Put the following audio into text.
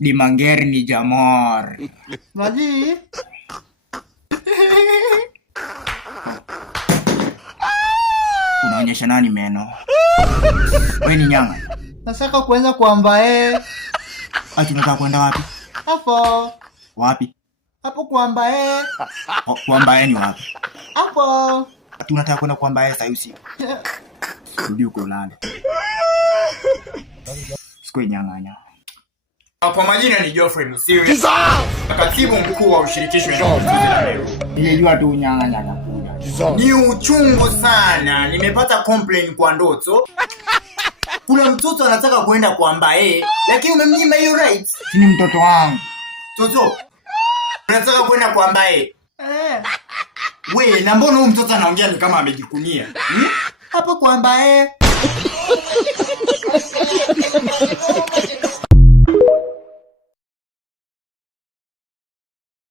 Di Mangeri ni Jamor. Maji. Unaonyesha nani meno? Wewe ni nyanga. Nataka kuanza kuambae. Ati unataka kwenda wapi? Hapo. Wapi? Hapo kuambae. Kuambae ni wapi? Hapo. Tunataka kwenda kuambae sasa usiku. Rudi uko ulale. Sikwe nyang'anya. Kwa majina ni Geoffrey Musiwe. Katibu mkuu wa ushirikisho wa nilijua tu nyang'anya nakuja. Ni uchungu sana. Nimepata complaint kwa ndoto. Kuna mtoto anataka kwenda kuambae, lakini umemnyima hiyo right. Ni mtoto wangu. Toto. Unataka kwenda kuambae? Wewe, na mbona huyu mtoto anaongea ni kama amejikunia? Hapo kuambae.